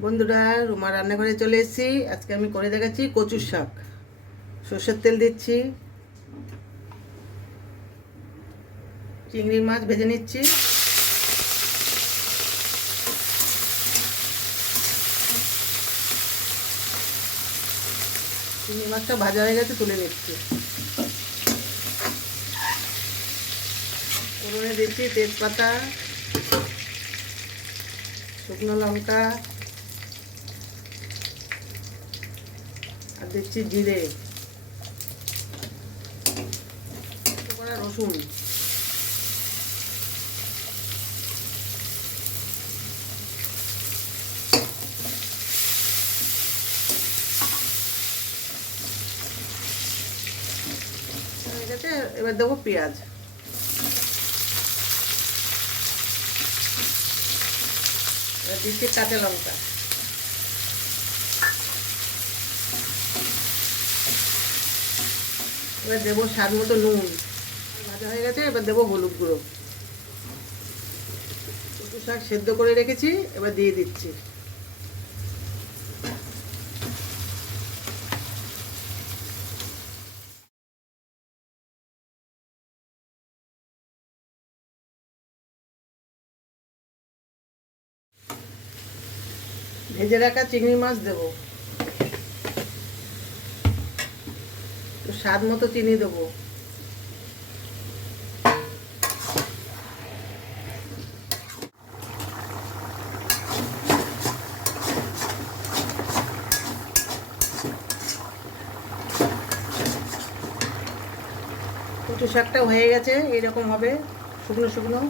বন্ধুরা, রুমা রান্নাঘরে চলে এসেছি। আজকে আমি করে দেখাচ্ছি কচুর শাক। সর্ষের তেল দিচ্ছি। চিংড়ি মাছ ভেজে নিচ্ছি। চিংড়ি মাছটা ভাজা হয়ে গেছে, তুলে নিচ্ছি। ফোড়নে দিচ্ছি তেজপাতা, শুকনো লঙ্কা আর দিচ্ছি জিরে রসুন। এবার দেবো পেঁয়াজ। এবার দিচ্ছি কাঁচা লঙ্কা। এবার দেবো স্বাদ মতো নুন। ভাজা হয়ে গেছে, এবার দেবো হলুদ গুঁড়ো। কচু শাক সেদ্ধ করে রেখেছি, এবার দিয়ে দিচ্ছি। ভেজে রাখা চিংড়ি মাছ দেবো। তো স্বাদ মতো চিনি দেবো। কচু শাকটা হয়ে গেছে এইরকম হবে শুকনো শুকনো।